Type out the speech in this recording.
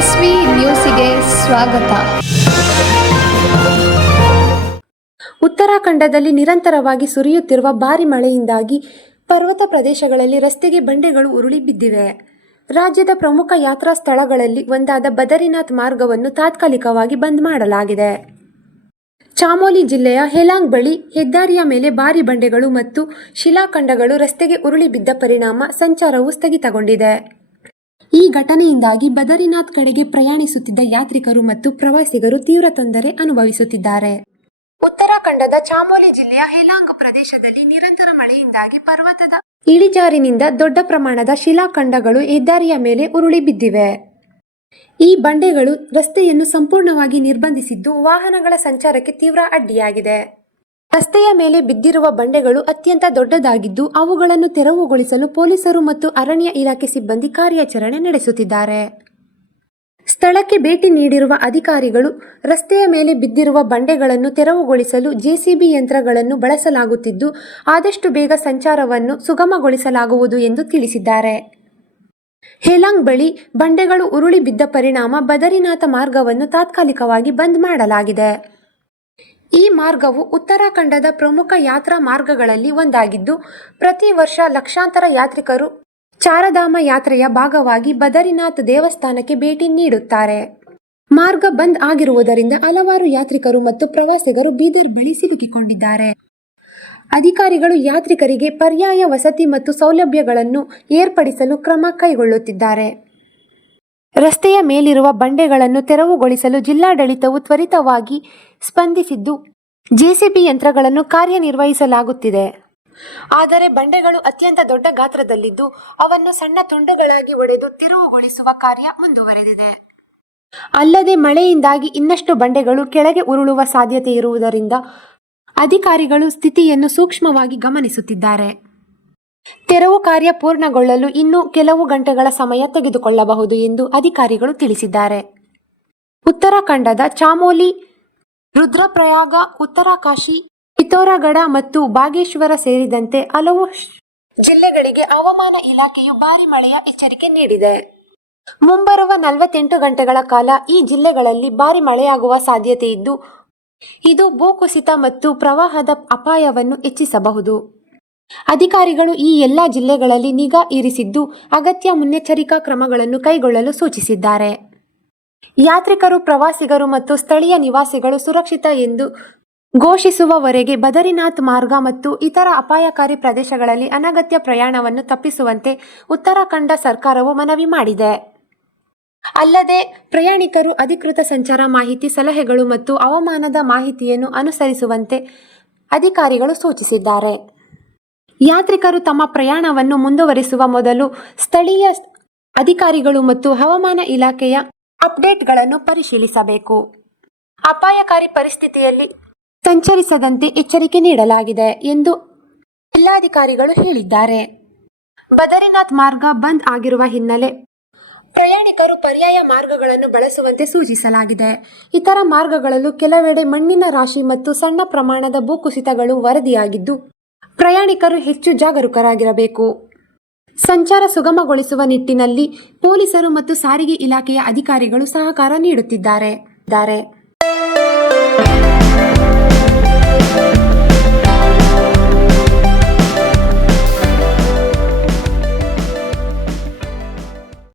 S V ನ್ಯೂಸಿಗೆ ಸ್ವಾಗತ. ಉತ್ತರಾಖಂಡದಲ್ಲಿ ನಿರಂತರವಾಗಿ ಸುರಿಯುತ್ತಿರುವ ಭಾರಿ ಮಳೆಯಿಂದಾಗಿ ಪರ್ವತ ಪ್ರದೇಶಗಳಲ್ಲಿ ರಸ್ತೆಗೆ ಬಂಡೆಗಳು ಉರುಳಿ ಬಿದ್ದಿವೆ. ರಾಜ್ಯದ ಪ್ರಮುಖ ಯಾತ್ರಾ ಸ್ಥಳಗಳಲ್ಲಿ ಒಂದಾದ ಬದರಿನಾಥ್ ಮಾರ್ಗವನ್ನು ತಾತ್ಕಾಲಿಕವಾಗಿ ಬಂದ್ ಮಾಡಲಾಗಿದೆ. ಚಾಮೋಲಿ ಜಿಲ್ಲೆಯ ಹೆಲಾಂಗ್ ಬಳಿ ಹೆದ್ದಾರಿಯ ಮೇಲೆ ಭಾರಿ ಬಂಡೆಗಳು ಮತ್ತು ಶಿಲಾಖಂಡಗಳು ರಸ್ತೆಗೆ ಉರುಳಿ ಬಿದ್ದ ಪರಿಣಾಮ ಸಂಚಾರವು ಸ್ಥಗಿತಗೊಂಡಿದೆ. ಈ ಘಟನೆಯಿಂದಾಗಿ ಬದರಿನಾಥ್ ಕಡೆಗೆ ಪ್ರಯಾಣಿಸುತ್ತಿದ್ದ ಯಾತ್ರಿಕರು ಮತ್ತು ಪ್ರವಾಸಿಗರು ತೀವ್ರ ತೊಂದರೆ ಅನುಭವಿಸುತ್ತಿದ್ದಾರೆ. ಉತ್ತರಾಖಂಡದ ಚಾಮೋಲಿ ಜಿಲ್ಲೆಯ ಹೆಲಾಂಗ್ ಪ್ರದೇಶದಲ್ಲಿ ನಿರಂತರ ಮಳೆಯಿಂದಾಗಿ ಪರ್ವತದ ಇಳಿಜಾರಿನಿಂದ ದೊಡ್ಡ ಪ್ರಮಾಣದ ಶಿಲಾಖಂಡಗಳು ಹೆದ್ದಾರಿಯ ಮೇಲೆ ಉರುಳಿ ಬಿದ್ದಿವೆ. ಈ ಬಂಡೆಗಳು ರಸ್ತೆಯನ್ನು ಸಂಪೂರ್ಣವಾಗಿ ನಿರ್ಬಂಧಿಸಿದ್ದು ವಾಹನಗಳ ಸಂಚಾರಕ್ಕೆ ತೀವ್ರ ಅಡ್ಡಿಯಾಗಿದೆ. ರಸ್ತೆಯ ಮೇಲೆ ಬಿದ್ದಿರುವ ಬಂಡೆಗಳು ಅತ್ಯಂತ ದೊಡ್ಡದಾಗಿದ್ದು ಅವುಗಳನ್ನು ತೆರವುಗೊಳಿಸಲು ಪೊಲೀಸರು ಮತ್ತು ಅರಣ್ಯ ಇಲಾಖೆ ಸಿಬ್ಬಂದಿ ಕಾರ್ಯಾಚರಣೆ ನಡೆಸುತ್ತಿದ್ದಾರೆ. ಸ್ಥಳಕ್ಕೆ ಭೇಟಿ ನೀಡಿರುವ ಅಧಿಕಾರಿಗಳು ರಸ್ತೆಯ ಮೇಲೆ ಬಿದ್ದಿರುವ ಬಂಡೆಗಳನ್ನು ತೆರವುಗೊಳಿಸಲು ಜೆಸಿಬಿ ಯಂತ್ರಗಳನ್ನು ಬಳಸಲಾಗುತ್ತಿದ್ದು ಆದಷ್ಟು ಬೇಗ ಸಂಚಾರವನ್ನು ಸುಗಮಗೊಳಿಸಲಾಗುವುದು ಎಂದು ತಿಳಿಸಿದ್ದಾರೆ. ಹೆಲಾಂಗ್ ಬಳಿ ಬಂಡೆಗಳು ಉರುಳಿ ಬಿದ್ದ ಪರಿಣಾಮ ಬದರಿನಾಥ ಮಾರ್ಗವನ್ನು ತಾತ್ಕಾಲಿಕವಾಗಿ ಬಂದ್ ಮಾಡಲಾಗಿದೆ. ಈ ಮಾರ್ಗವು ಉತ್ತರಾಖಂಡದ ಪ್ರಮುಖ ಯಾತ್ರಾ ಮಾರ್ಗಗಳಲ್ಲಿ ಒಂದಾಗಿದ್ದು ಪ್ರತಿ ವರ್ಷ ಲಕ್ಷಾಂತರ ಯಾತ್ರಿಕರು ಚಾರಧಾಮ ಯಾತ್ರೆಯ ಭಾಗವಾಗಿ ಬದರಿನಾಥ್ ದೇವಸ್ಥಾನಕ್ಕೆ ಭೇಟಿ ನೀಡುತ್ತಾರೆ. ಮಾರ್ಗ ಬಂದ್ ಆಗಿರುವುದರಿಂದ ಹಲವಾರು ಯಾತ್ರಿಕರು ಮತ್ತು ಪ್ರವಾಸಿಗರು ಬೀದರ್ ಬಳಿ ಸಿಲುಕಿಕೊಂಡಿದ್ದಾರೆ. ಅಧಿಕಾರಿಗಳು ಯಾತ್ರಿಕರಿಗೆ ಪರ್ಯಾಯ ವಸತಿ ಮತ್ತು ಸೌಲಭ್ಯಗಳನ್ನು ಏರ್ಪಡಿಸಲು ಕ್ರಮ ಕೈಗೊಳ್ಳುತ್ತಿದ್ದಾರೆ. ರಸ್ತೆಯ ಮೇಲಿರುವ ಬಂಡೆಗಳನ್ನು ತೆರವುಗೊಳಿಸಲು ಜಿಲ್ಲಾಡಳಿತವು ತ್ವರಿತವಾಗಿ ಸ್ಪಂದಿಸಿದ್ದು ಜೆಸಿಬಿ ಯಂತ್ರಗಳನ್ನು ಕಾರ್ಯನಿರ್ವಹಿಸಲಾಗುತ್ತಿದೆ. ಆದರೆ ಬಂಡೆಗಳು ಅತ್ಯಂತ ದೊಡ್ಡ ಗಾತ್ರದಲ್ಲಿದ್ದು ಅವನ್ನು ಸಣ್ಣ ತುಂಡುಗಳಾಗಿ ಒಡೆದು ತೆರವುಗೊಳಿಸುವ ಕಾರ್ಯ ಮುಂದುವರೆದಿದೆ. ಅಲ್ಲದೆ ಮಳೆಯಿಂದಾಗಿ ಇನ್ನಷ್ಟು ಬಂಡೆಗಳು ಕೆಳಗೆ ಉರುಳುವ ಸಾಧ್ಯತೆ ಇರುವುದರಿಂದ ಅಧಿಕಾರಿಗಳು ಸ್ಥಿತಿಯನ್ನು ಸೂಕ್ಷ್ಮವಾಗಿ ಗಮನಿಸುತ್ತಿದ್ದಾರೆ. ತೆರವು ಕಾರ್ಯ ಪೂರ್ಣಗೊಳ್ಳಲು ಇನ್ನೂ ಕೆಲವು ಗಂಟೆಗಳ ಸಮಯ ತೆಗೆದುಕೊಳ್ಳಬಹುದು ಎಂದು ಅಧಿಕಾರಿಗಳು ತಿಳಿಸಿದ್ದಾರೆ. ಉತ್ತರಾಖಂಡದ ಚಾಮೋಲಿ, ರುದ್ರಪ್ರಯಾಗ, ಉತ್ತರಕಾಶಿ, ಪಿಥೋರಗಢ ಮತ್ತು ಬಾಗೇಶ್ವರ ಸೇರಿದಂತೆ ಹಲವು ಜಿಲ್ಲೆಗಳಿಗೆ ಹವಾಮಾನ ಇಲಾಖೆಯು ಭಾರಿ ಮಳೆಯ ಎಚ್ಚರಿಕೆ ನೀಡಿದೆ. ಮುಂಬರುವ 48 ಗಂಟೆಗಳ ಕಾಲ ಈ ಜಿಲ್ಲೆಗಳಲ್ಲಿ ಭಾರಿ ಮಳೆಯಾಗುವ ಸಾಧ್ಯತೆ ಇದ್ದು ಇದು ಭೂಕುಸಿತ ಮತ್ತು ಪ್ರವಾಹದ ಅಪಾಯವನ್ನು ಹೆಚ್ಚಿಸಬಹುದು. ಅಧಿಕಾರಿಗಳು ಈ ಎಲ್ಲಾ ಜಿಲ್ಲೆಗಳಲ್ಲಿ ನಿಗಾ ಇರಿಸಿದ್ದು ಅಗತ್ಯ ಮುನ್ನೆಚ್ಚರಿಕಾ ಕ್ರಮಗಳನ್ನು ಕೈಗೊಳ್ಳಲು ಸೂಚಿಸಿದ್ದಾರೆ. ಯಾತ್ರಿಕರು, ಪ್ರವಾಸಿಗರು ಮತ್ತು ಸ್ಥಳೀಯ ನಿವಾಸಿಗಳು ಸುರಕ್ಷಿತ ಎಂದು ಘೋಷಿಸುವವರೆಗೆ ಬದರಿನಾಥ್ ಮಾರ್ಗ ಮತ್ತು ಇತರ ಅಪಾಯಕಾರಿ ಪ್ರದೇಶಗಳಲ್ಲಿ ಅನಗತ್ಯ ಪ್ರಯಾಣವನ್ನು ತಪ್ಪಿಸುವಂತೆ ಉತ್ತರಾಖಂಡ ಸರ್ಕಾರವು ಮನವಿ ಮಾಡಿದೆ. ಅಲ್ಲದೆ ಪ್ರಯಾಣಿಕರು ಅಧಿಕೃತ ಸಂಚಾರ ಮಾಹಿತಿ, ಸಲಹೆಗಳು ಮತ್ತು ಹವಾಮಾನದ ಮಾಹಿತಿಯನ್ನು ಅನುಸರಿಸುವಂತೆ ಅಧಿಕಾರಿಗಳು ಸೂಚಿಸಿದ್ದಾರೆ. ಯಾತ್ರಿಕರು ತಮ್ಮ ಪ್ರಯಾಣವನ್ನು ಮುಂದುವರಿಸುವ ಮೊದಲು ಸ್ಥಳೀಯ ಅಧಿಕಾರಿಗಳು ಮತ್ತು ಹವಾಮಾನ ಇಲಾಖೆಯ ಅಪ್ಡೇಟ್ಗಳನ್ನು ಪರಿಶೀಲಿಸಬೇಕು. ಅಪಾಯಕಾರಿ ಪರಿಸ್ಥಿತಿಯಲ್ಲಿ ಸಂಚರಿಸದಂತೆ ಎಚ್ಚರಿಕೆ ನೀಡಲಾಗಿದೆ ಎಂದು ಜಿಲ್ಲಾಧಿಕಾರಿಗಳು ಹೇಳಿದ್ದಾರೆ. ಬದರಿನಾಥ್ ಮಾರ್ಗ ಬಂದ್ ಆಗಿರುವ ಹಿನ್ನೆಲೆ ಪ್ರಯಾಣಿಕರು ಪರ್ಯಾಯ ಮಾರ್ಗಗಳನ್ನು ಬಳಸುವಂತೆ ಸೂಚಿಸಲಾಗಿದೆ. ಇತರ ಮಾರ್ಗಗಳಲ್ಲೂ ಕೆಲವೆಡೆ ಮಣ್ಣಿನ ರಾಶಿ ಮತ್ತು ಸಣ್ಣ ಪ್ರಮಾಣದ ಭೂಕುಸಿತಗಳು ವರದಿಯಾಗಿದ್ದು ಪ್ರಯಾಣಿಕರು ಹೆಚ್ಚು ಜಾಗರೂಕರಾಗಿರಬೇಕು. ಸಂಚಾರ ಸುಗಮಗೊಳಿಸುವ ನಿಟ್ಟಿನಲ್ಲಿ ಪೊಲೀಸರು ಮತ್ತು ಸಾರಿಗೆ ಇಲಾಖೆಯ ಅಧಿಕಾರಿಗಳು ಸಹಕಾರ ನೀಡುತ್ತಿದ್ದಾರೆ.